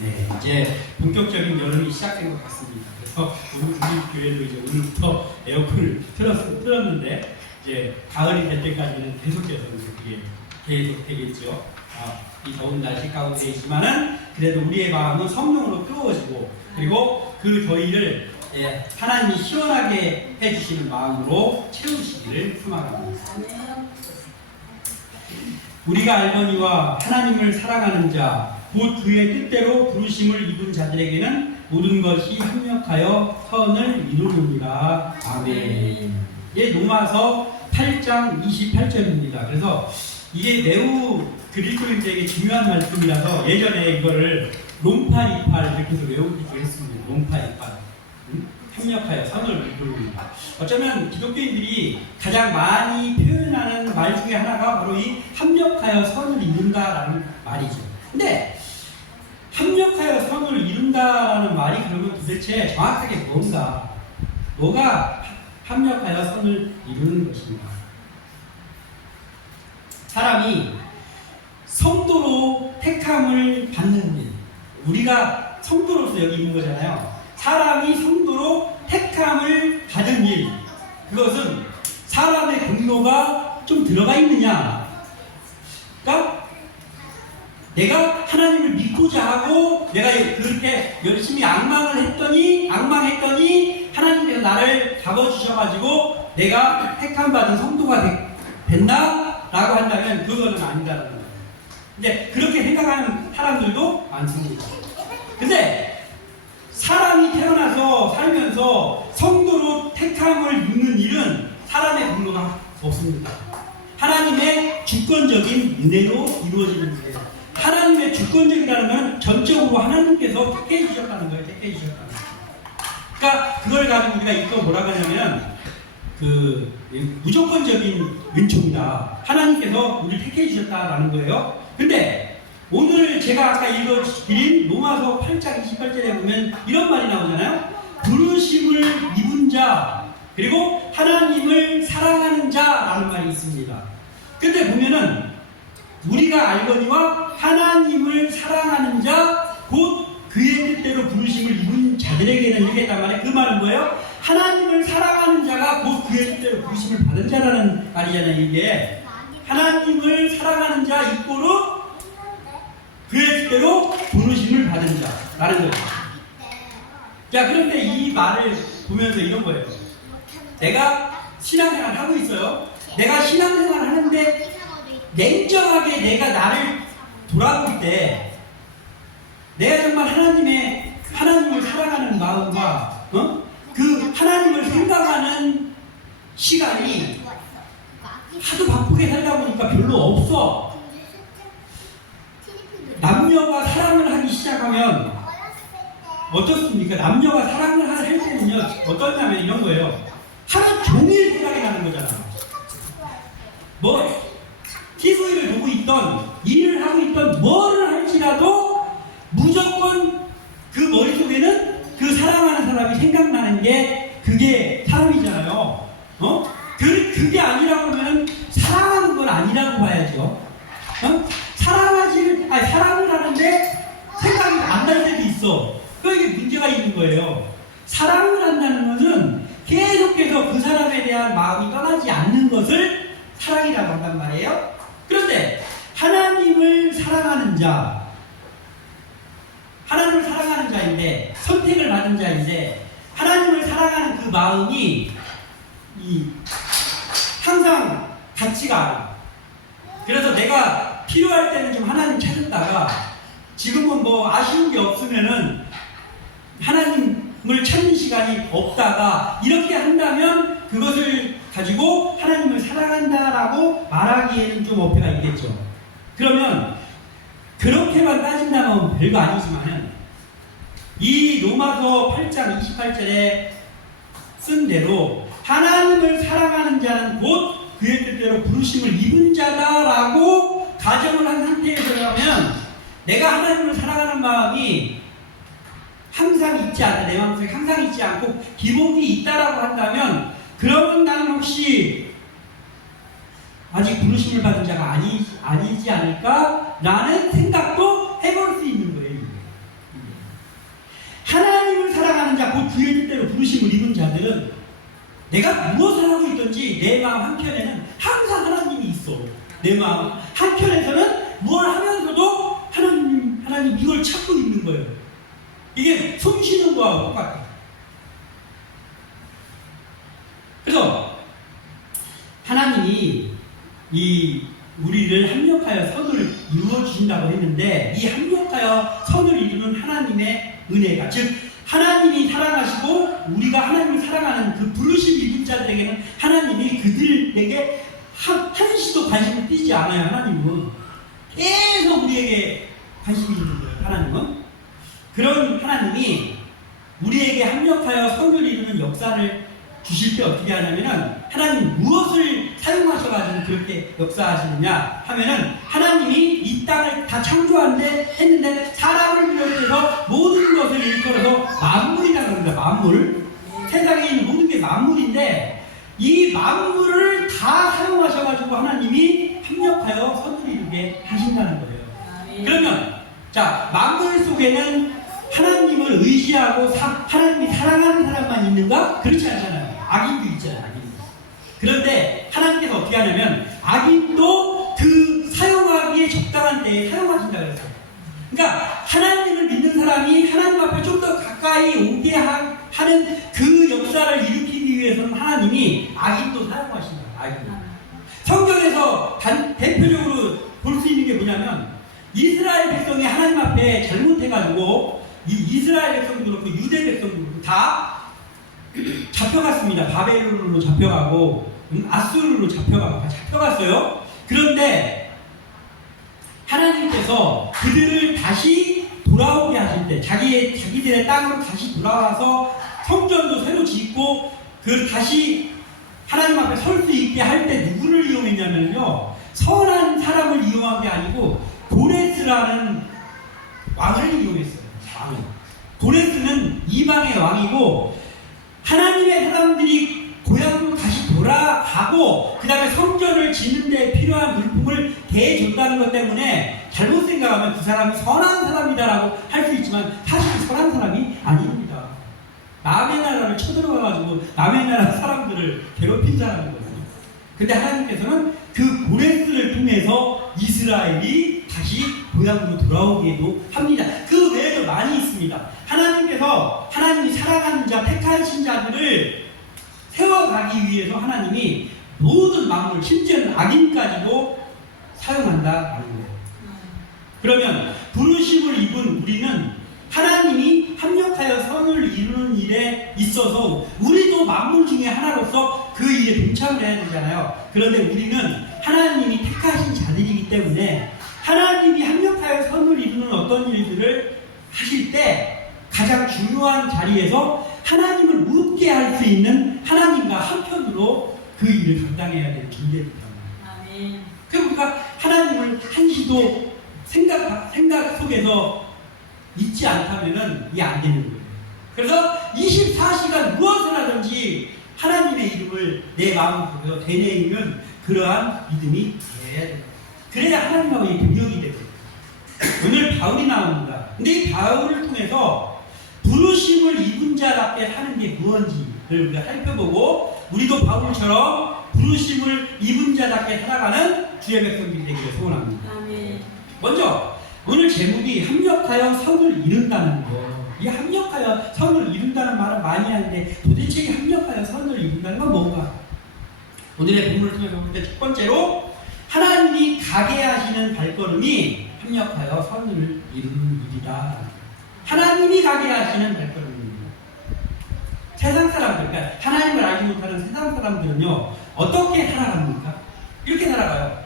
네, 이제 본격적인 여름이 시작된 것 같습니다. 그래서 우리 교회도 이제 오늘부터 에어컨을 틀었는데 이제 가을이 될 때까지는 계속해서 그게 계속 되겠죠. 이 더운 날씨 가운데 있지만은 그래도 우리의 마음은 성령으로 뜨거워지고 그리고 그 더위를 하나님이 시원하게 해주시는 마음으로 채우시기를 소망합니다. 우리가 알거니와 하나님을 사랑하는 자 곧 그의 뜻대로 부르심을 입은 자들에게는 모든 것이 협력하여 선을 이루느니라. 아멘. 이게 로마서 8장 28절입니다. 그래서 이게 매우 그리스도인들에게 중요한 말씀이라서 예전에 이거를 롬파이팔 이렇게 해서 외우기도 했습니다. 롬파이팔. 협력하여 선을 이루느니라. 어쩌면 기독교인들이 가장 많이 표현하는 말 중에 하나가 바로 이 협력하여 선을 이룬다라는 말이죠. 근데 협력하여 선을 이룬다라는 말이 그러면 도대체 정확하게 뭐가 협력하여 선을 이루는 것입니다. 사람이 성도로 택함을 받는 일, 우리가 성도로서 여기 있는 거잖아요. 사람이 성도로 택함을 받은 일, 그것은 사람의 공로가 좀 들어가 있느냐. 그러니까 내가 하나님을 믿고자 하고 내가 그렇게 열심히 앙망했더니 하나님께서 나를 잡아주셔가지고 내가 택함받은 성도가 됐나? 라고 한다면 그거는 아니다라는 거예요. 이제 그렇게 생각하는 사람들도 많습니다. 근데 사람이 태어나서 살면서 성도로 택함을 입는 일은 사람의 공로가 없습니다. 하나님의 주권적인 은혜로 이루어지는 일이에요. 하나님의 주권적이라는 건 전적으로 하나님께서 택해 주셨다는 거예요. 택해 주셨다는 거예요. 그러니까 그걸 가지고 우리가 이거 뭐라고 하냐면 무조건적인 은총이다. 하나님께서 우리를 택해 주셨다라는 거예요. 근데 오늘 제가 아까 읽어드린 로마서 8장 28절에 보면 이런 말이 나오잖아요. 부르심을 입은 자 그리고 하나님을 사랑하는 자라는 말이 있습니다. 근데 보면은 우리가 알거니와 하나님을 사랑하는 자 곧 그의 뜻대로 부르심을 입은 자들에게는 이렇게 했단 말이에요. 그 말은 뭐예요? 하나님을 사랑하는 자가 곧 그의 뜻대로 부르심을 받은 자라는 말이잖아요. 이게 하나님을 사랑하는 자 이꼬르 그의 뜻대로 부르심을 받은 자라는 거예요. 자, 그런데 이 말을 보면서 이런 거예요. 내가 신앙생활을 하고 있어요. 내가 신앙생활을 하는데 냉정하게 내가 나를 돌아볼 때 내가 정말 하나님을 사랑하는 마음과 그 하나님을 생각하는 시간이 하도 바쁘게 살다 보니까 별로 없어. 남녀가 사랑을 하기 시작하면 어떻습니까? 남녀가 사랑을 할 때는요 어떠냐면 이런 거예요. 하루 종일 생각이 나는 거잖아. TV를 보고 있던 일을 하고 있던 뭐를 할지라도 무조건 그 머릿속에는 그 사랑하는 사람이 생각나는 게 그게 사람이잖아요. 그게 아니라고 하면 사랑하는 건 아니라고 봐야죠. 사랑을 하는데 생각이 안 날 때도 있어. 그게 문제가 있는 거예요. 사랑을 한다는 것은 계속해서 그 사람에 대한 마음이 떠나지 않는 것을 사랑이라고 한단 말이에요. 그런데 하나님을 사랑하는 자인데 선택을 받은 자인데 하나님을 사랑하는 그 마음이 항상 같지가 않아. 그래서 내가 필요할 때는 좀 하나님 찾았다가 지금은 아쉬운 게 없으면은 하나님을 찾는 시간이 없다가 이렇게 한다면 그것을 가지고 하나님을 사랑한다라고 말하기에는 좀 어폐가 있겠죠. 그러면 그렇게만 따진다면 별거 아니지만은 이 로마서 8장 28절에 쓴 대로 하나님을 사랑하는 자는 곧 그의 뜻대로 부르심을 입은 자다라고 가정을 한 상태에서라면 내가 하나님을 사랑하는 마음이 항상 있지 않다. 내 마음속에 항상 있지 않고 기복이 있다라고 한다면 그러면 나는 혹시 아직 부르심을 받은 자가 아니지 않을까라는 생각도 해볼 수 있는 거예요. 부르심을 입은 자들은 내가 무엇을 하고 있든지 내 마음 한켠에는 항상 하나님이 있어. 내 마음 한켠에서는 뭘 하면서도 하나님 이걸 찾고 있는 거예요. 이게 숨 쉬는 거하고 똑같아요. 그래서 하나님이 이 우리를 합력하여 선을 이루어 주신다고 했는데, 이 합력하여 선을 이루는 하나님의 은혜가, 즉 하나님이 사랑하시고 우리가 하나님을 사랑하는 그 부르심 입은 자들에게는 하나님이 그들에게 한시도 관심을 띄지 않아요. 하나님은 계속 우리에게 관심이 있는 거예요. 하나님은 그런 하나님이 우리에게 합력하여 선을 이루는 역사를 주실 때 어떻게 하냐면은, 하나님 무엇을 사용하셔가지고 그렇게 역사하시느냐 하면은, 하나님이 이 땅을 다 창조하는데 했는데 사람을 비롯해서 모든 것을 일컬어서 만물이라고 합니다. 만물. 세상에 있는 모든 게 만물인데 이 만물을 다 사용하셔가지고 하나님이 합력하여 선을 이루게 하신다는 거예요. 그러면 자, 만물 속에는 하나님을 의지하고 하나님이 사랑하는 사람만 있는가? 그렇지 않잖아요. 악인도 있잖아요. 악인도. 그런데 하나님께서 어떻게 하냐면 악인도 그 사용하기에 적당한 때에 사용하신다 그랬어요. 그러니까 하나님을 믿는 사람이 하나님 앞에 좀 더 가까이 오게 하는 그 역사를 일으키기 위해서는 하나님이 악인도 사용하신다. 악인도. 성경에서 대표적으로 볼 수 있는 게 뭐냐면, 이스라엘 백성이 하나님 앞에 잘못해가지고 이스라엘 백성도 그렇고 유대 백성도 그렇고 다 잡혀갔습니다. 바벨론으로 잡혀가고 아수르로 잡혀가고 다 잡혀갔어요. 그런데 하나님께서 그들을 다시 돌아오게 하실 때, 자기들의 땅으로 다시 돌아와서 성전도 새로 짓고 그 다시 하나님 앞에 설 수 있게 할 때 누구를 이용했냐면요, 선한 사람을 이용한 게 아니고 고레스라는 왕을 이용했어요. 왕을. 고레스는 이방의 왕이고, 하나님의 사람들이 고향으로 다시 돌아가고 그 다음에 성전을 짓는 데 필요한 물품을 대줬다는 것 때문에 잘못 생각하면 그 사람이 선한 사람이다라고 할 수 있지만 사실 선한 사람이 아닙니다. 남의 나라를 쳐들어가가지고 남의 나라 사람들을 괴롭힌 사람이거든요. 근데 하나님께서는 그 고레스를 통해서 이스라엘이 다시 고향으로 돌아오게도 합니다. 그 외에도 많이 있습니다. 하나님께서 하나님이 사랑하는 자, 택하신 자들을 세워가기 위해서 하나님이 모든 만물, 심지어는 악인까지도 사용한다라는 거예요. 그러면 부르심을 입은 우리는 하나님이 합력하여 선을 이루는 일에 있어서 우리도 만물 중에 하나로서 그 일에 동참을 해야 되잖아요. 그런데 우리는 하나님이 택하신 자들이기 때문에 하나님이 합력하여 선을 이루는 어떤 일들을 하실 때 가장 중요한 자리에서 하나님을 웃게 할 수 있는 하나님과 한편으로 그 일을 감당해야 되는 존재입니다. 아멘. 그러니까 하나님을 한시도 생각 속에서 잊지 않다면은 이게 안 되는 거예요. 그래서 24시간 무엇을 하든지 하나님의 이름을 내 마음속에서 되뇌이는 그러한 믿음이 돼야 돼요. 그래야 하나님하고 이 동역이 되고. 오늘 바울이 나옵니다. 근데 이 바울을 통해서 부르심을 입은 자답게 사는 게 무엇인지를 우리가 살펴보고, 우리도 바울처럼 부르심을 입은 자답게 살아가는 주의 백성들이 되기를 소원합니다. 아멘. 먼저 오늘 제목이 합력하여 선을 이룬다는 거. 이 합력하여 선을 이룬다는 말은 많이 하는데 도대체 이 합력하여 선을 이룬다는 건 뭔가? 오늘의 본문을 통해서 볼 때 첫 번째로 하나님이 가게 하시는 발걸음이 합력하여 선을 이루는 일이다. 하나님이 가게 하시는 발걸음입니다. 세상 사람들, 그러니까 하나님을 알지 못하는 세상 사람들은요, 어떻게 살아갑니까? 이렇게 살아가요.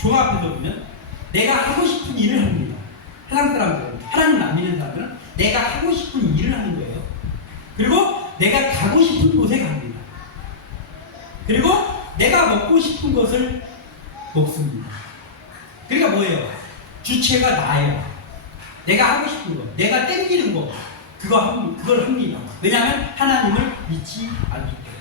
종 앞에서 보면 내가 하고 싶은 일을 합니다. 세상 사람들은, 하나님을 안 믿는 사람들은 내가 하고 싶은 일을 하는 거예요. 그리고 내가 가고 싶은 곳에 갑니다. 그리고 내가 먹고 싶은 것을 먹습니다. 그러니까 뭐예요? 주체가 나예요. 내가 하고 싶은 거, 내가 땡기는 거, 그걸 합니다. 왜냐하면 하나님을 믿지 않기 때문에.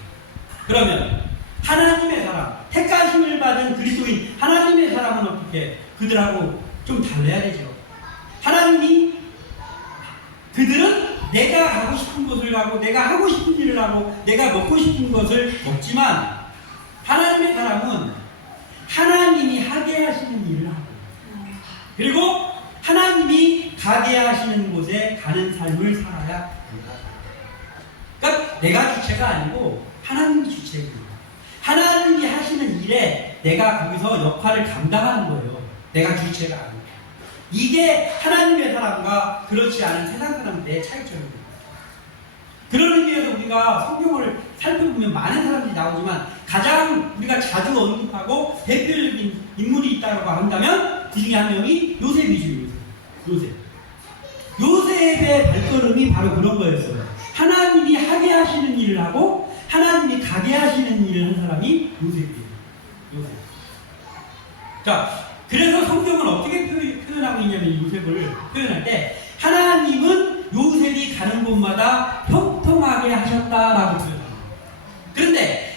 그러면 하나님의 사람, 택하심을 받은 그리스도인 하나님의 사람은 어떻게? 그들하고 좀 달라야 되죠. 그들은 내가 가고 싶은 곳을 가고 내가 하고 싶은 일을 하고 내가 먹고 싶은 것을 먹지만 하나님의 사람은 하나님이 하게 하시는 일을 하고 그리고 하나님이 가게 하시는 곳에 가는 삶을 살아야 합니다. 그러니까 내가 주체가 아니고 하나님이 주체입니다. 하나님이 하시는 일에 내가 거기서 역할을 감당하는 거예요. 내가 주체가 아니고. 이게 하나님의 사람과 그렇지 않은 세상 사람들의 차이점입니다. 그런 의미에서 우리가 성경을 살펴보면 많은 사람들이 나오지만 가장 우리가 자주 언급하고 대표적인 인물이 있다고 한다면 그 중에 한 명이 요셉이죠. 요셉의 발걸음이 바로 그런 거였어요. 하나님이 하게 하시는 일을 하고 하나님이 가게 하시는 일을 한 사람이 요셉이에요. 요셉. 자, 그래서 성경은 어떻게 표현하고 있냐면 요셉을 표현할 때 하나님은 요셉이 가는 곳마다 형통하게 하셨다라고 표현합니다. 그런데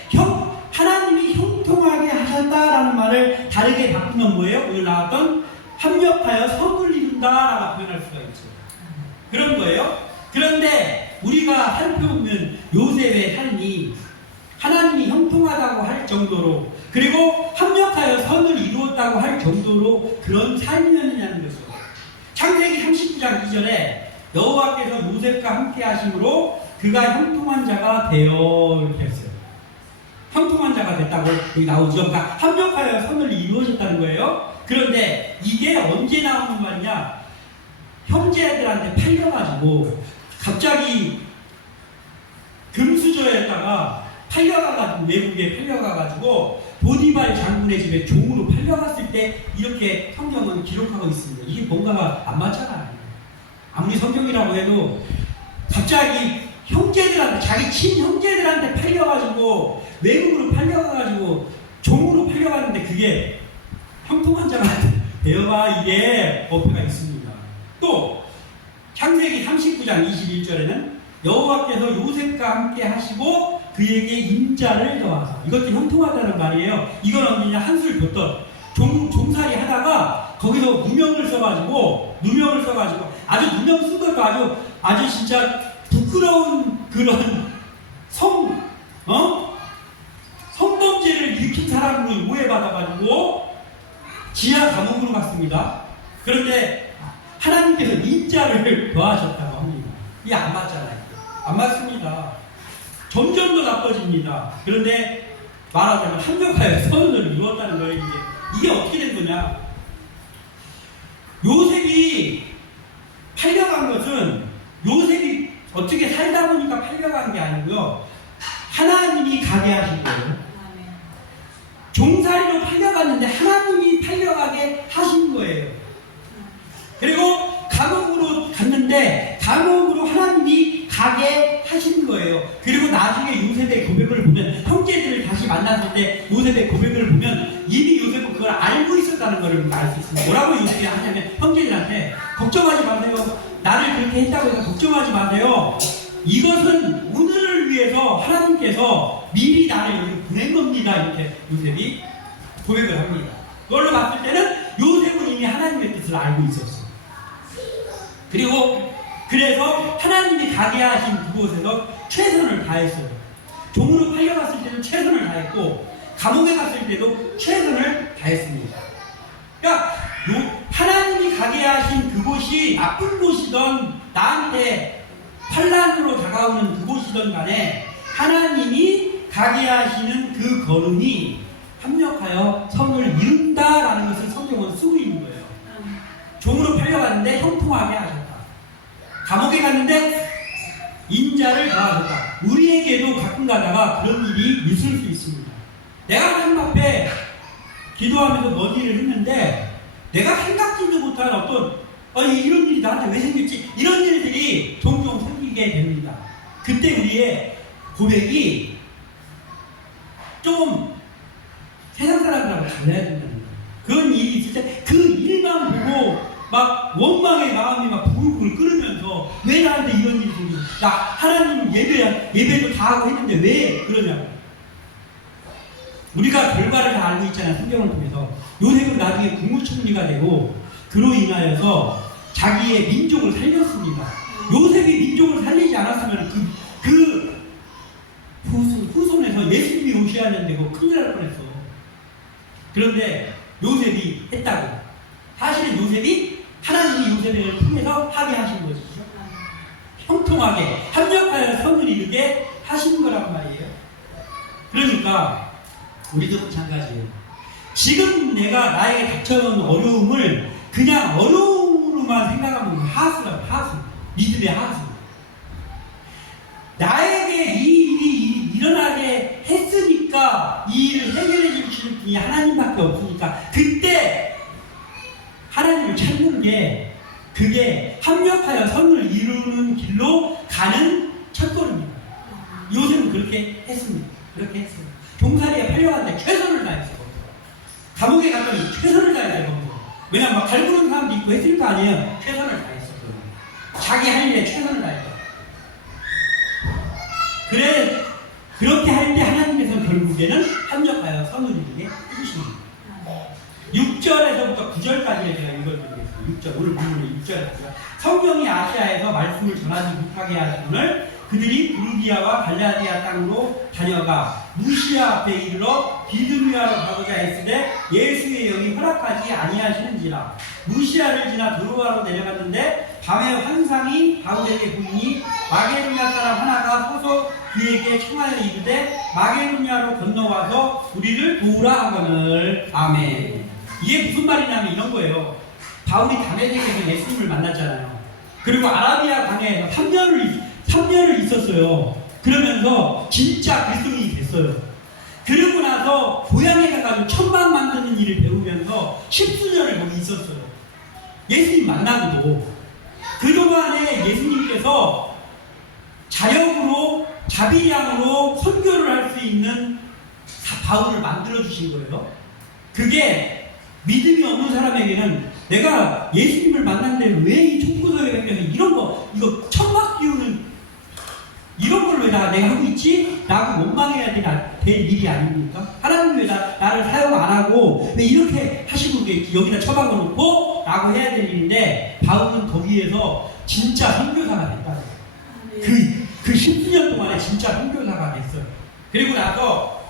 하나님이 형통하게 하셨다라는 말을 다르게 바꾸면 뭐예요? 오늘 나왔던 합력하여 선을 이룬다라고 표현할 수가 있죠. 그런 거예요. 그런데 우리가 살펴보면 요셉의 삶이 하나님이 형통하다고 할 정도로 그리고 합력하여 선을 이루었다고 할 정도로 그런 삶이었느냐는 것이죠. 창세기 39장 2절에 여호와께서 요셉과 함께 하심으로 그가 형통한 자가 되어 이렇게 했어요. 형통한 자가 됐다고 여기 나오죠. 그러니까 합력하여 선을 이루어졌다는 거예요. 그런데 이게 언제 나오는 말이냐? 형제들한테 팔려가지고 갑자기 금수저에다가 팔려가가지고 외국에 팔려가가지고 보디발 장군의 집에 종으로 팔려갔을 때 이렇게 성경은 기록하고 있습니다. 이게 뭔가가 안 맞잖아요. 아무리 성경이라고 해도 갑자기 형제들한테 자기 친형제들한테 팔려가지고 외국으로 팔려가가지고 종으로 팔려가는데 그게 형통한 자가 되어가 이게 어폐가 있습니다. 또 창세기 39장 21절에는 여호와께서 요셉과 함께 하시고 그에게 인자를 더하사 이것도 형통하다는 말이에요. 이건 언제냐 한술 뒀던 종살이 하다가 거기서 누명을 써가지고 아주 누명 쓴 것도 아주 진짜 부끄러운 그런 성범죄를 일으킨 사람으로 오해받아가지고 지하 감옥으로 갔습니다. 그런데 하나님께서 인자를 더하셨다고 합니다. 이게 안 맞잖아요. 안 맞습니다. 점점 더 나빠집니다. 그런데 말하자면 합력하여 선을 이루었다는 거예요. 이게 어떻게 된 거냐? 요셉이 팔려간 것은 요셉이 어떻게 살다 보니까 팔려간 게 아니고요. 하나님이 가게 하신 거예요. 종살이로 팔려갔는데 하나님이 팔려가게 하신 거예요. 그리고 감옥으로 갔는데 감옥으로 하나님이 가게 하신 거예요. 그리고 나중에 요셉의 고백을 보면 형제들을 다시 만났을 때 요셉의 고백을 보면 이미 요셉은 그걸 알고 있었다는 걸 알 수 있습니다. 뭐라고 요셉이 하냐면 형제들한테 걱정하지 마세요. 나를 그렇게 했다고 해서 걱정하지 마세요. 이것은 오늘을 위해서 하나님께서 미리 나를 여기 보낸 겁니다. 이렇게 요셉이 고백을 합니다. 그걸로 봤을 때는 요셉은 이미 하나님의 뜻을 알고 있었어요. 그리고 그래서 하나님이 가게 하신 그곳에서 최선을 다했어요. 종으로 팔려갔을 때도 최선을 다했고 감옥에 갔을 때도 최선을 다했습니다. 그러니까 하나님이 가게 하신 그곳이 나쁜 곳이든 나한테 환난으로 다가오는 그곳이든 간에 하나님이 가게 하시는 그 걸음이 합력하여 선을 이룬다라는 것을 성경은 쓰고 있는 거예요. 종으로 팔려갔는데 형통하게 하셨다. 감옥에 갔는데 인자를 더하셨다. 우리에게도 가끔 가다가 그런 일이 있을 수 있습니다. 내가 하나님 앞에 기도하면서 뭔 일을 했는데 내가 생각지도 못한 어떤 이런 일이 나한테 왜 생겼지? 이런 일들이 종종 생기게 됩니다. 그때 우리의 고백이 좀 세상 사람들하고 달라야 된다는 거예요. 그런 일이 있을 때 그 일만 보고 막 원망의 마음이 막 부글부글 끓으면서 왜 나한테 이런 일이 생기지? 나 하나님 예배도 다 하고 했는데 왜 그러냐고. 우리가 결과를 다 알고 있잖아요. 성경을 통해서. 요셉은 나중에 국무총리가 되고 그로 인하여서 자기의 민족을 살렸습니다. 요셉이 민족을 큰일 날 뻔했어. 그런데 요셉이 했다고. 사실은 요셉이 하나님이 요셉을 통해서 하게 하신 것이죠. 형통하게 합력하여 선을 이루게 하신 거란 말이에요. 그러니까 우리도 마찬가지예요. 지금 내가 나에게 닥쳐온 어려움을 그냥 어려움으로만 생각하면 하수라고. 하수. 믿음의 하수. 나에게 이 일이 일어나게 했으니까 이 일을 해결해 주시는 분이 하나님밖에 없으니까 그때 하나님을 찾는 게 그게 합력하여 선을 이루는 길로 가는 첫걸음입니다. 요셉은 그렇게 했습니다. 그렇게 했어요. 종살이에 팔려갔는데 최선을 다했어요. 감옥에 갔더니 최선을 다했어요. 왜냐면 막 갈구는 사람도 있고 했을 거 아니에요. 최선을 다했어. 자기 할 일에 최선을 다했어. 그래, 그렇게 할 때 하나님께서는 결국에는 합력하여 선을 이루게 해주십니다. 6절에서부터 9절까지 제가 읽어드리겠습니다. 6절, 오늘 본문의 6절에서 성경이 아시아에서 말씀을 전하지 못하게 하신 분을 그들이 부르기아와 갈라디아 땅으로 다녀가 무시아 앞에 이르러 비두미아로 가고자 했으되 예수의 영이 허락하지 아니하시는지라. 무시아를 지나 드로아로 내려갔는데 밤에 환상이 바울에게 보이니 마게도냐 사람 하나가 서서 그에게 청하여 이르되 마게도냐로 건너와서 우리를 도우라 하거늘. 아멘. 이게 무슨 말이냐면 이런 거예요. 바울이 다메섹에서 예수님을 만났잖아요. 그리고 아라비아 강에 3년을 있었어요. 그러면서 진짜 그리스도인이 됐어요. 그러고 나서 고향에 가가지고 천막 만드는 일을 배우면서 10수년을 거기 있었어요. 예수님 만나고도. 그동안에 예수님께서 자력으로 자비량으로 선교를 할 수 있는 바울을 만들어주신 거예요. 그게 믿음이 없는 사람에게는 내가 예수님을 만났는데 왜 이 촉구서에 가서 이런 거, 이거 천막 끼우는 이런 걸 왜 내가 하고 있지? 라고 원망해야 될 일이 아닙니까? 하나님 왜 나를 사용 안 하고 왜 이렇게 하시고 여기다 처박아 놓고? 라고 해야 될 일인데 바울은 거기에서 진짜 선교사가 됐다. 그 10년 동안에 진짜 선교사가 됐어요. 그리고 나서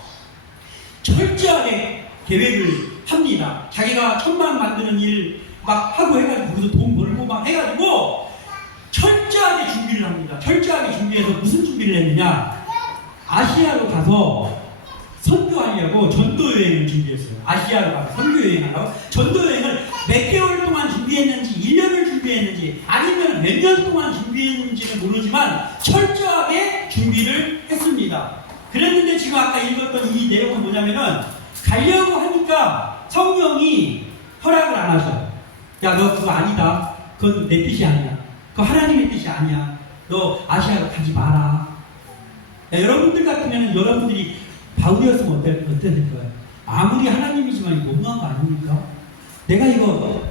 철저하게 계획을 합니다. 자기가 천막 만드는 일 막 하고 해가지고 거기서 돈 벌고 막 해가지고 철저하게 준비를 합니다. 철저하게 준비해서 무슨 준비를 했느냐? 아시아로 가서 선교하려고 전도여행을 준비했어요. 아시아로 가서 선교여행하려고 전도여행을 몇 개월 동안 준비했는지 1년을 준비했는지 아니면 몇 년 동안 준비했는지는 모르지만 철저하게 준비를 했습니다. 그랬는데 지금 아까 읽었던 이 내용은 뭐냐면은 가려고 하니까 성령이 허락을 안 하셔요. 야, 너 그거 아니다. 그건 내 뜻이 아니야. 그거 하나님의 뜻이 아니야. 너 아시아로 가지 마라. 야, 여러분들 같으면 여러분들이 바울이었으면 어땠을 거예요? 아무리 하나님이지만 이거 너무한 거 아닙니까? 내가 이거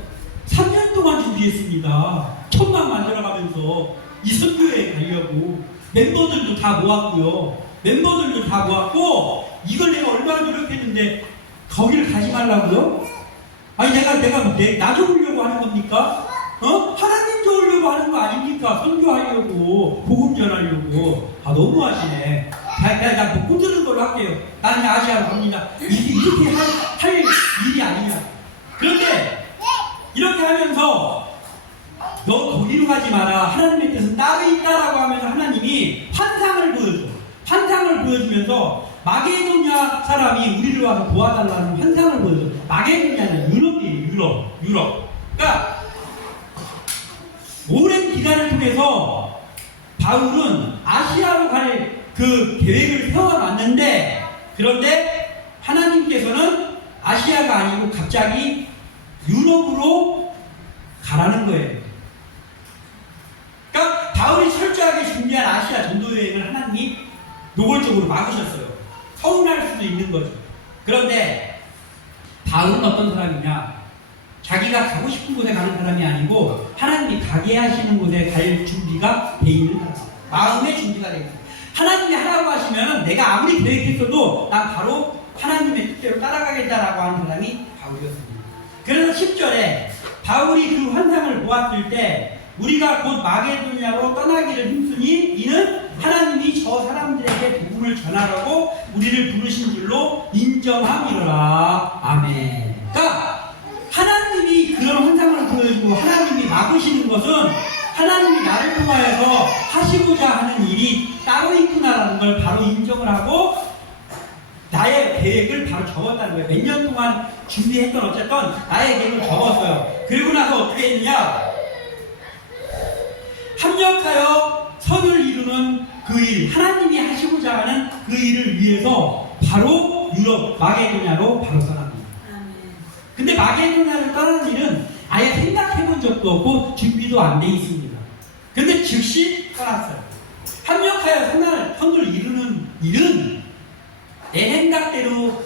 3년 동안 준비했습니다. 천막 만들어가면서 이 선교에 가려고 멤버들도 다 모았고요. 멤버들도 다 모았고 이걸 내가 얼마나 노력했는데 거기를 가지 말라고요? 아니 내가 나 좋으려고 하는 겁니까? 하나님 좋으려고 하는 거 아닙니까? 선교하려고 복음 전하려고. 아 너무하시네. 나 못 듣는 걸로 할게요. 나는 아시아로 갑니다. 이렇게 할 일이 아니야. 그런데 이렇게 하면서 너 거기로 가지 마라. 하나님의 뜻은 따로 있다라고 하면서 하나님이 환상을 보여줘. 환상을 보여주면서 마게도냐 사람이 우리를 와서 도와달라는 환상을 보여줘. 마게도냐는 유럽이에요. 유럽. 그러니까 오랜 기간을 통해서 바울은 아시아로 갈 그 계획을 세워놨는데 그런데 하나님께서는 아시아가 아니고 갑자기 유럽으로 가라는 거예요. 그러니까 바울이 철저하게 준비한 아시아 전도여행을 하나님이 노골적으로 막으셨어요. 서운할 수도 있는 거죠. 그런데 바울은 어떤 사람이냐? 자기가 가고 싶은 곳에 가는 사람이 아니고 하나님이 가게 하시는 곳에 갈 준비가 돼 있는 사람. 마음의 준비가 돼 있는. 하나님이 하라고 하시면 내가 아무리 계획했어도 난 바로 하나님의 뜻대로 따라가겠다라고 하는 사람이 바울이었습니다. 그래서 10절에 바울이 그 환상을 보았을 때 우리가 곧 마게도냐로 떠나기를 힘쓰니 이는 하나님이 저 사람들에게 복음을 전하라고 우리를 부르신 줄로 인정함이로라. 아멘. 그러니까 하나님이 그런 환상을 보여주고 하나님이 막으시는 것은 하나님이 나를 통하여서 하시고자 하는 일이 따로 있구나라는 걸 바로 인정을 하고 나의 계획을 바로 적었다는 거예요. 몇 년 동안 준비했던 어쨌든 나의 계획을 적었어요. 그리고 나서 어떻게 했느냐? 합력하여 선을 이루는 그 일, 하나님이 하시고자 하는 그 일을 위해서 바로 유럽 마게도냐로 바로 떠납니다. 근데 마게도냐를 떠나는 일은 아예 생각해본 적도 없고 준비도 안 돼 있습니다. 근데 즉시 떠났어요. 합력하여 선을 이루는 일은 내 생각대로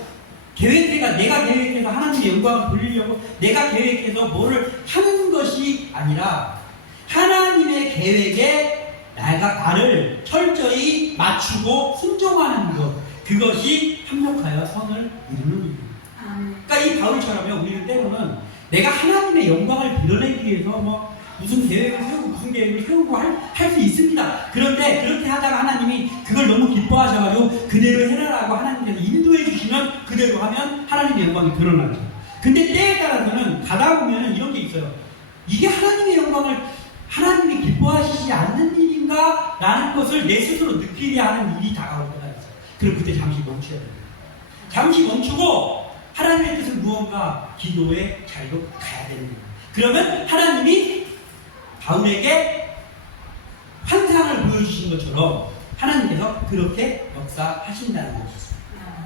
내가 계획해서 하나님의 영광을 돌리려고 내가 계획해서 뭐를 하는 것이 아니라 하나님의 계획에 나를 철저히 맞추고 순종하는 것, 그것이 합력하여 선을 이루는 일입니다. 그러니까 이 바울처럼요, 우리는 때로는 내가 하나님의 영광을 드러내기 위해서 무슨 계획을 세우고 할 수 있습니다. 그런데 그렇게 하다가 하나님이 그걸 너무 기뻐하셔가지고 그대로 해라라고 하나님께서 인도해 주시면 그대로 하면 하나님의 영광이 드러나죠. 근데 때에 따라서는 가다 보면 이런 게 있어요. 이게 하나님의 영광을 하나님이 기뻐하시지 않는 일인가? 라는 것을 내 스스로 느끼게 하는 일이 다가올 때가 있어요. 그럼 그때 잠시 멈춰야 됩니다. 잠시 멈추고 하나님의 뜻은 무언가 기도의 자리로 가야 됩니다. 그러면 하나님이 바울에게 환상을 보여주신 것처럼 하나님께서 그렇게 역사하신다는 것이죠.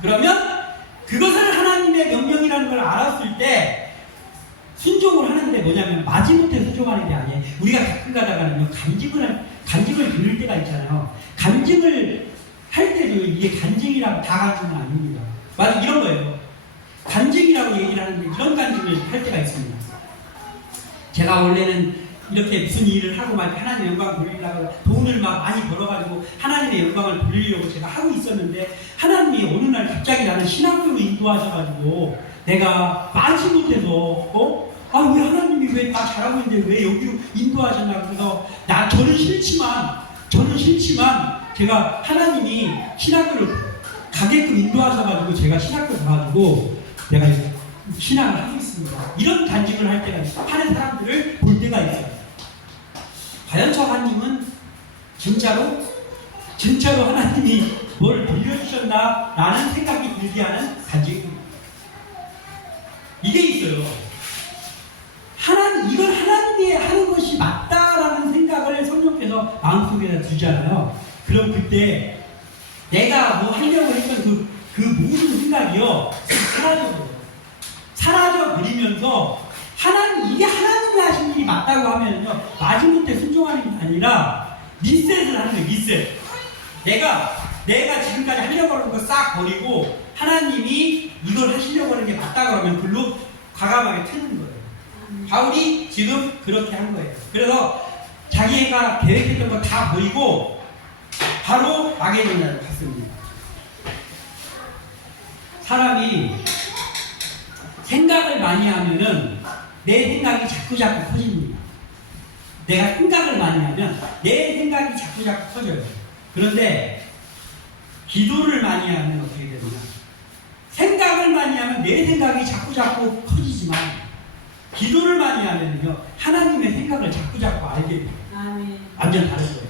그러면 그것을 하나님의 명령이라는 걸 알았을 때 순종을 하는데 뭐냐면 마지못해 순종하는 게 아니에요. 우리가 가끔 가다가는요, 간증을 들을 때가 있잖아요. 간증을 할 때도 이게 간증이라고 다 간증은 아닙니다. 맞아, 이런 거예요. 간증이라고 얘기를 하는데 이런 간증을 할 때가 있습니다. 제가 원래는 이렇게 무슨 일을 하고 막 하나님의 영광을 돌리려고 돈을 막 많이 벌어가지고 하나님의 영광을 돌리려고 제가 하고 있었는데 하나님이 어느 날 갑자기 나는 신학교로 인도하셔가지고 내가 마지못해서 왜 하나님이 왜 나 잘하고 있는데 왜 여기로 인도하셨나. 그래서 저는 싫지만 제가 하나님이 신학교를 가게끔 인도하셔가지고 제가 신학교 가가지고 내가 이제 신앙을 하고 있습니다. 이런 간증을 할 때가 있어요. 하는 사람들을 볼 때가 있어요. 과연 저 하나님은 진짜로 하나님이 뭘 빌려주셨나 라는 생각이 들게 하는 간증입니다. 이게 있어요. 이걸 하나님이 하는 것이 맞다라는 생각을 성령께서 마음속에 두잖아요. 그럼 그때 내가 뭐 하려고 했던 그 모든 생각이요, 사라져버리면서 이게 하나님이 하신 일이 맞다고 하면요, 마지못해 순종하는 게 아니라 리셋을 하는 거예요. 리셋. 내가 지금까지 하려고 하는 거 싹 버리고 하나님이 이걸 하시려고 하는 게 맞다고 하면 글로 과감하게 트는 거예요. 바울이 지금 그렇게 한 거예요. 그래서 자기가 계획했던 거 다 버리고 바로 마게도냐로 갔습니다. 사람이 생각을 많이 하면은 내 생각이 자꾸 커집니다. 내가 생각을 많이 하면 내 생각이 자꾸 커져요. 그런데 기도를 많이 하면 어떻게 되느냐? 생각을 많이 하면 내 생각이 자꾸 커지지만 기도를 많이 하면요, 하나님의 생각을 자꾸 알게 돼요. 완전 다른 거예요.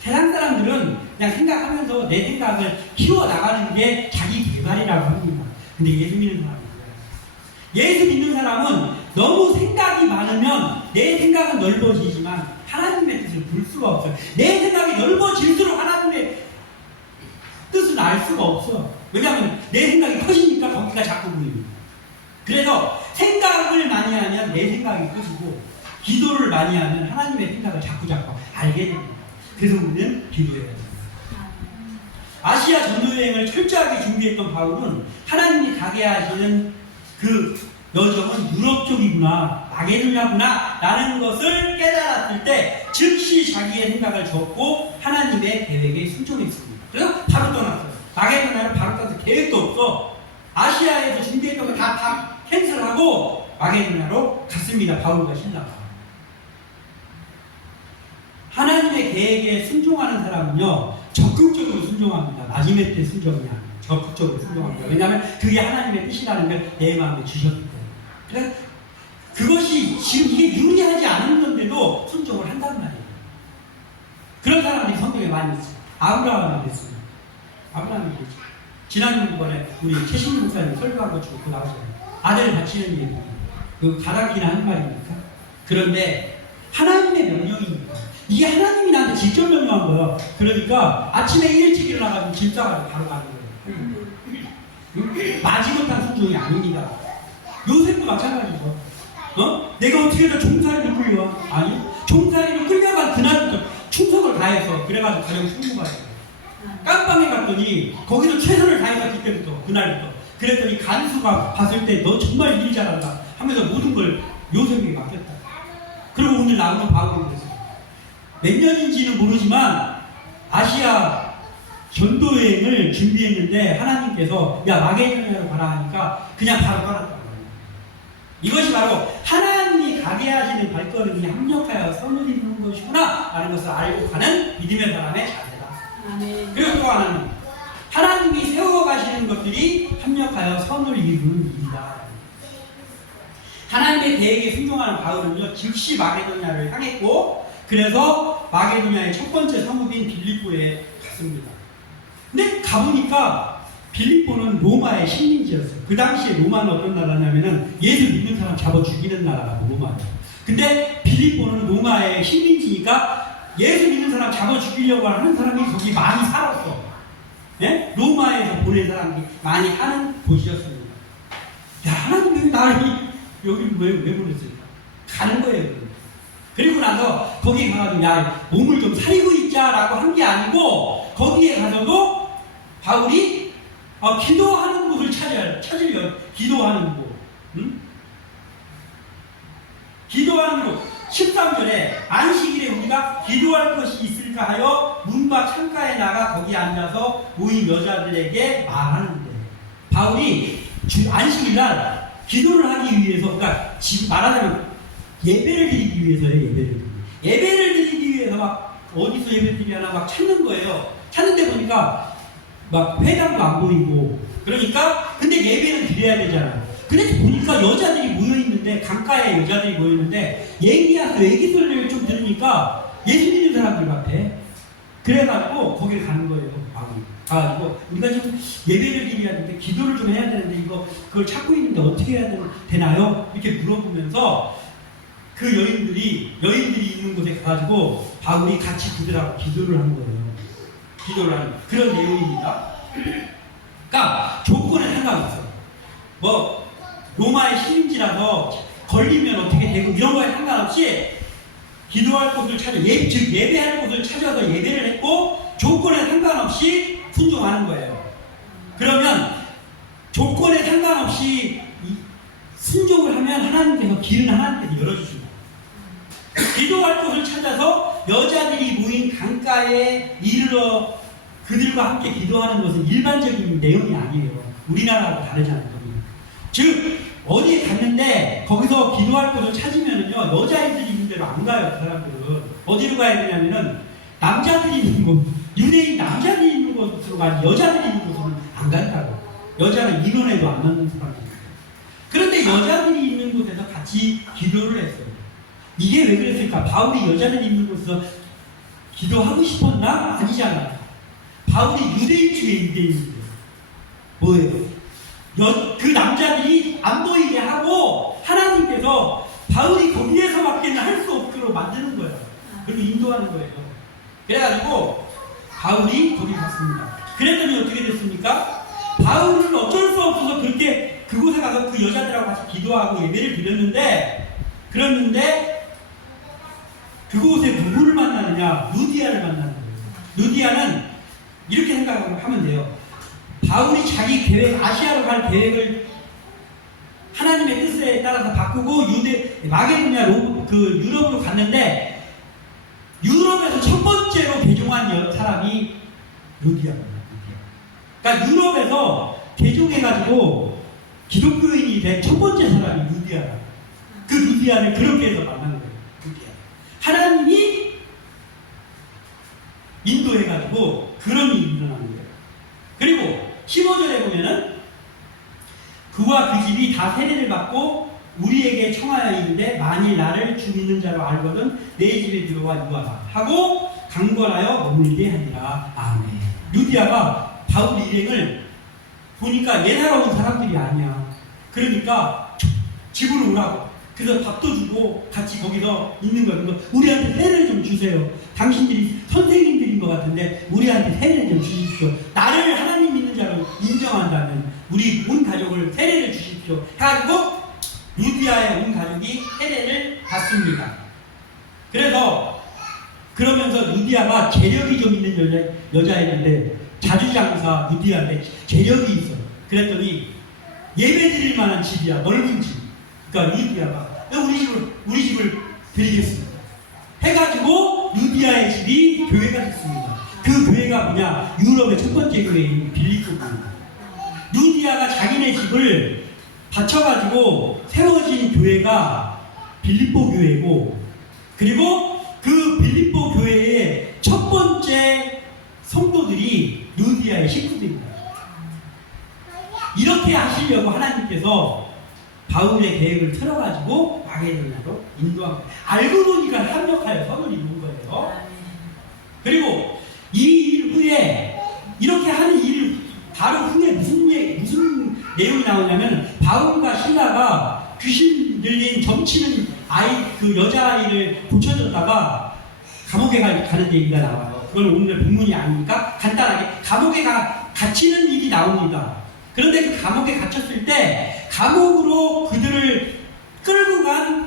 세상 사람들은 그냥 생각하면서 내 생각을 키워나가는 게 자기 개발이라고 합니다. 근데 예수 믿는 사람은 예수 믿는 사람은 너무 생각이 많으면 내 생각은 넓어지지만 하나님의 뜻을 볼 수가 없어요. 내 생각이 넓어질수록 하나님의 뜻을 알 수가 없어요. 왜냐하면 내 생각이 커지니까 거기가 자꾸 보입니다. 그래서 생각을 많이 하면 내 생각이 커지고 기도를 많이 하면 하나님의 생각을 자꾸 알게 됩니다. 그래서 우리는 기도해야 됩니다. 아시아 전도여행을 철저하게 준비했던 바울은 하나님이 가게 하시는 그 여정은 유럽 쪽이구나, 마게도냐구나 라는 것을 깨달았을 때 즉시 자기의 생각을 접고 하나님의 계획에 순종했습니다. 그래서 바로 떠났어요. 마게도냐를 바로 떠나서 계획도 없어. 아시아에서 준비했던 거 다 캔슬하고 마게도냐로 갔습니다. 바울과 신라가. 하나님의 계획에 순종하는 사람은요, 적극적으로 순종합니다. 마지막 때 순종이 아니에요. 적극적으로 순종합니다. 왜냐하면 그게 하나님의 뜻이라는 걸 내 마음에 주셨기 때문에. 그러니까 그것이 지금 이게 유리하지 않은 건데도 순종을 한단 말이에요. 그런 사람들이 성경에 많이 있어요. 아브라함이 그랬습니다. 아브라함이 그랬죠. 지난번에 우리 최신민 목사님 설교한 것 중에 그 나오잖아요. 아들을 바치는 얘기. 그 가라키나 한 말입니까? 그런데 하나님의 명령이니까. 이게 하나님이 나한테 직접 명령한 거예요. 그러니까 아침에 일찍 일어나가지고 짐 싸가지고 바로 가는 거예요. 마지못한 순종이 아닙니다. 요셉도 마찬가지죠. 내가 어떻게 해서 종살이를 끌려? 아니, 종살이를 끌려간 그날부터 충성을 다해서 그래가지고 가정 승부가 해요. 깜빵에 갔더니 거기서 최선을 다해서 그때부터 그날부터 그랬더니 간수가 봤을 때 너 정말 일 잘한다 하면서 모든 걸 요셉에게 맡겼다. 그리고 오늘 나오는 바울이 그랬어요. 몇 년인지는 모르지만 아시아 전도 여행을 준비했는데 하나님께서 야 마게도냐로 가라 하니까 그냥 바로 떠났다. 이것이 바로 하나님이 가게 하시는 발걸음이 합력하여 선을 이루는 것이구나 라는 것을 알고 가는 믿음의 사람의 자세다. 그리고 또 하나는 하나님이 세워가시는 것들이 합력하여 선을 이루는 일이다. 하나님의 계획에 순종하는 바울은요 즉시 마게도냐를 향했고 그래서 마게도냐의 첫 번째 성읍인 빌립보에 갔습니다. 근데 가보니까 빌립보는 로마의 식민지였어요. 그 당시에 로마는 어떤 나라냐면은 예수 믿는 사람 잡아 죽이는 나라라고 로마예요. 근데 빌립보는 로마의 식민지니까 예수 믿는 사람 잡아 죽이려고 하는 사람이 거기 많이 살았어. 예? 로마에서 보낸 사람이 많이 하는 곳이었습니다. 야, 하나님이 나를 여기 왜 보냈을까? 가는 거예요. 그리고 나서 거기 가가지고 야, 몸을 좀 사리고 있자라고 한 게 아니고 거기에 가서도 바울이 기도하는 곳을 찾으려 기도하는 곳. 응? 기도하는 곳. 13절에 안식일에 우리가 기도할 것이 있을까 하여 문밖 창가에 나가 거기 앉아서 모인 여자들에게 말하는데 바울이 안식일날 기도를 하기 위해서 그러니까 지금 말하자면 예배를 드리기 위해서요. 예배를 드리기 위해서 막 어디서 예배 드리려나 막 찾는 거예요. 찾는데 보니까 막 회당도 안 보이고 그러니까 근데 예배는 드려야 되잖아요. 근데 보니까 여자들이 모여있는데 강가에 여자들이 모여있는데 얘기 소리를 좀 들으니까 예수 믿는 사람들 같아. 그래가지고 거기를 가는 거예요. 가가지고 우리가 지금 예배를 드려야 되는데 기도를 좀 해야 되는데 이거 그걸 찾고 있는데 어떻게 해야 되나요? 이렇게 물어보면서 그 여인들이 있는 곳에 가가지고 바울이 같이 그들하고 기도를 한 거예요. 기도를 하는 그런 내용입니다. 그러니까 조건에 상관없어. 뭐 로마의 식민지라서 걸리면 어떻게 되고 이런 거에 상관없이 기도할 곳을 즉 예배할 곳을 찾아서 예배를 했고 조건에 상관없이 순종하는 거예요. 그러면 조건에 상관없이 순종을 하면 하나님께서 길은 하나님께서 열어주십니다. 기도할 곳을 찾아서 여자들이 모인 강가에 이르러 그들과 함께 기도하는 것은 일반적인 내용이 아니에요. 우리나라하고 다르잖아요. 즉 어디에 갔는데 거기서 기도할 곳을 찾으면은요 여자애들이 있는 데로 안 가요. 그 사람들은 어디로 가야 되냐면은 남자들이 있는 곳, 유대인 남자들이 있는 곳으로 가지 여자들이 있는 곳으로는 안 간다고. 여자는 인원에도 안 넣는 사람입니다. 그런데 여자들이 있는 곳에서 같이 기도를 했어요. 이게 왜 그랬을까? 바울이 여자들이 있는 곳에서 기도하고 싶었나? 아니잖아요. 바울이 유대인 중에 유대인인데 뭐예요? 그 남자들이 안 보이게 하고 하나님께서 바울이 거기에서밖에는 할 수 없도록 만드는 거예요. 그리고 인도하는 거예요. 그래가지고 바울이 거기 갔습니다. 그랬더니 어떻게 됐습니까? 바울은 어쩔 수 없어서 그렇게 그곳에 가서 그 여자들하고 같이 기도하고 예배를 그랬는데 그곳에 누구를 만나느냐? 루디아를 만나는 거예요. 루디아는 이렇게 생각하면 돼요. 바울이 자기 계획, 아시아로 갈 계획을 하나님의 뜻에 따라서 바꾸고 마게도냐 유럽으로 갔는데 유럽에서 첫 번째로 개종한 사람이 루디아입니다. 그러니까 유럽에서 개종해가지고 기독교인이 된 첫 번째 사람이 루디아라. 그 루디아를 그렇게 해서 만나는 거예요. 루디아. 하나님이 인도해가지고 그런 일이 일어나는 거예요. 그리고 15절에 보면은 그와 그 집이 다 세례를 받고 우리에게 청하여 이르되 만일 나를 주 믿는 자로 알거든 내 집에 들어와 유하라 하고 강권하여 머물게 하니라. 아멘. 루디아가 바울 일행을 보니까 예나라 온 사람들이 아니야. 그러니까 집으로 오라고. 그래서 밥도 주고 같이 거기서 있는 거예요. 그래서 우리한테 세례를 좀 주세요. 당신들이 선생님들인 것 같은데 우리한테 세례를 좀 주십시오. 나를 하나님 믿는 자로 인정한다면 우리 온 가족을 세례를 주십시오. 해가지고 루디아의 온 가족이 세례를 받습니다. 그래서 그러면서 루디아가 재력이 좀 있는 여자였는데 자주장사 루디아인데 재력이 있어. 그랬더니 예배 드릴 만한 집이야. 넓은 집. 그러니까 루디아가 우리 집을 드리겠습니다. 해가지고 루디아의 집이 교회가 됐습니다. 그 교회가 뭐냐? 유럽의 첫 번째 교회인 빌립보 교회. 루디아가 자기네 집을 바쳐가지고 세워진 교회가 빌립보 교회고, 그리고 그 빌립보 교회의 첫 번째 성도들이 루디아의 식구들입니다. 이렇게 하시려고 하나님께서 바울의 계획을 틀어가지고 마게도냐로 인도한 거예요. 알고 보니까 합력하여 선을 이룬 거예요. 그리고 이 일 후에 이렇게 하는 일 바로 후에 무슨 내용이 나오냐면 바울과 실라가 귀신 들린 점치는 그 여자아이를 고쳐줬다가 감옥에 가는 얘기가 나와요. 그건 오늘 본문이 아니니까 간단하게 감옥에 갇히는 일이 나옵니다. 그런데 그 감옥에 갇혔을 때 감옥으로 그들을 끌고 간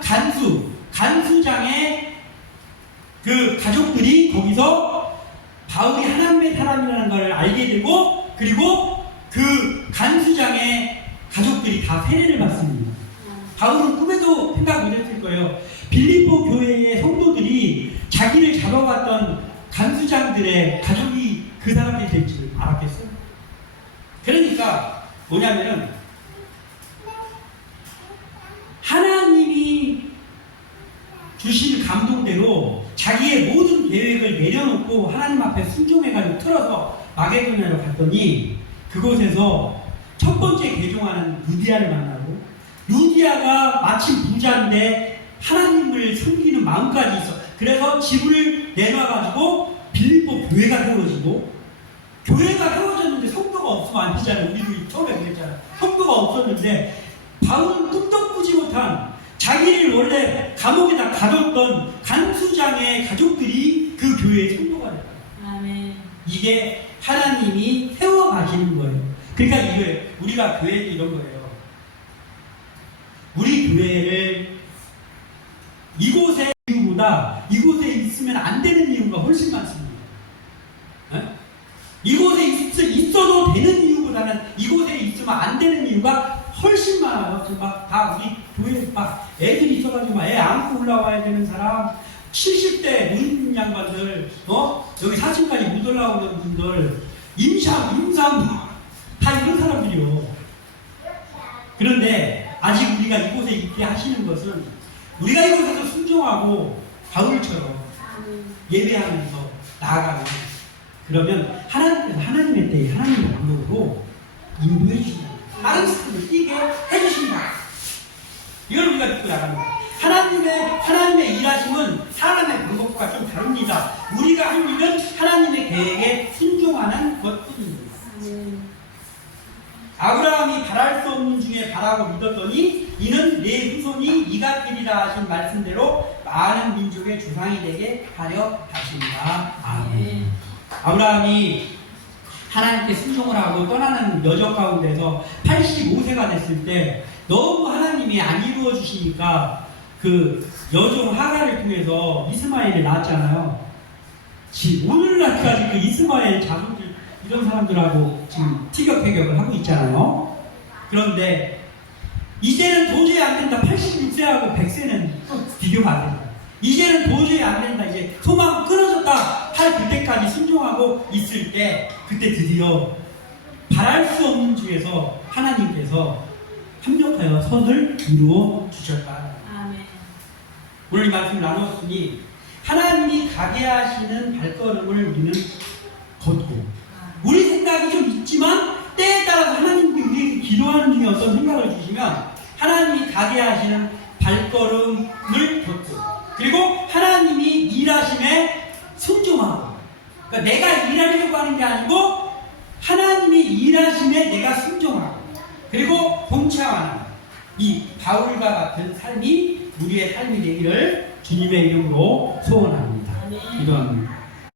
간수장의 그 가족들이 거기서 바울이 하나님의 사람이라는 걸 알게 되고, 그리고 그 간수장의 가족들이 다 세례를 받습니다. 바울은 꿈에도 생각 못했을 거예요. 빌립보 교회의 성도들이 자기를 잡아왔던 간수장들의 가족이 그 사람들이 될 줄 알았겠어요? 그러니까 뭐냐면은 하나님이 주신 감동대로 자기의 모든 계획을 내려놓고 하나님 앞에 순종해가지고 틀어서 마게도냐로 갔더니 그곳에서 첫 번째 개종하는 루디아를 만나고, 루디아가 마침 부자인데 하나님을 섬기는 마음까지 있어. 그래서 집을 내놔가지고 빌립보 교회가 세워지고, 교회가 세워졌는데 성도가 없으면 안 되잖아요. 우리도 처음에 그랬잖아요. 성도가 없었는데 바울은 꿈도 꾸지 못한 자기를 원래 감옥에다 가뒀던 간수장의 가족들이 그 교회의 성도가 됐다. 아멘. 이게 하나님이 세워가시는 거예요. 그러니까 이게 우리가 교회도 이런 거예요. 우리 교회를 이곳의 이유보다 이곳에 있으면 안 되는 이유가 훨씬 많습니다. 네? 이곳에 있어도 되는 이유보다는 이곳에 있으면 안 되는 이유가 훨씬 많아요. 다 우리 교회에 막 애들이 있어가지고 애 안고 올라와야 되는 사람, 70대 노인 양반들, 여기 4층까지 못 올라오는 분들, 임상 다 이런 사람들이요. 그런데 아직 우리가 이곳에 있게 하시는 것은 우리가 이곳에서 순종하고 바울처럼 예배하면서 나아가면, 그러면 하나님께서 하나님의 때에 하나님의 방법으로 인도해 주신다. 다른 사람을 뛰게 해주신다. 이걸 우리가 믿고 나가는 거예요. 하나님의 일하심은 사람의 방법과 좀 다릅니다. 우리가 할 일은 하나님의 계획에 순종하는 것뿐입니다. 아브라함이 바랄 수 없는 중에 바라고 믿었더니 이는 내 후손이 이가 되리라 하신 말씀대로 많은 민족의 조상이 되게 하려 하십니다. 아멘. 아브라함이 하나님께 순종을 하고 떠나는 여정 가운데서 85세가 됐을 때 너무 하나님이 안 이루어 주시니까 그 여종 하가를 통해서 이스마엘을 낳았잖아요. 오늘날까지 그 이스마엘 자손들 이런 사람들하고 지금 티격태격을 하고 있잖아요. 그런데 이제는 도저히 안 된다. 86세하고 100세는 또 비교가 안 된다. 이제는 도저히 안 된다. 이제 소망 끊어졌다 할 그때까지 순종하고 있을 때, 그때 드디어 바랄 수 없는 중에서 하나님께서 합력하여 선을 이루어 주셨다. 아멘. 오늘 이 말씀 나눴으니 하나님이 가게 하시는 발걸음을 우리는 걷고, 우리 생각이 좀 있지만 때에 따라서 하나님이 우리에게 기도하는 중에 어떤 생각을 주시면 하나님이 가게 하시는 발걸음을 걷고, 그리고 하나님이 일하심에 순종하고, 그러니까 내가 일하려고 하는 게 아니고 하나님이 일하심에 내가 순종하고, 그리고 봉착하는 이 바울과 같은 삶이 우리의 삶이 되기를 주님의 이름으로 소원합니다. 기도합니다.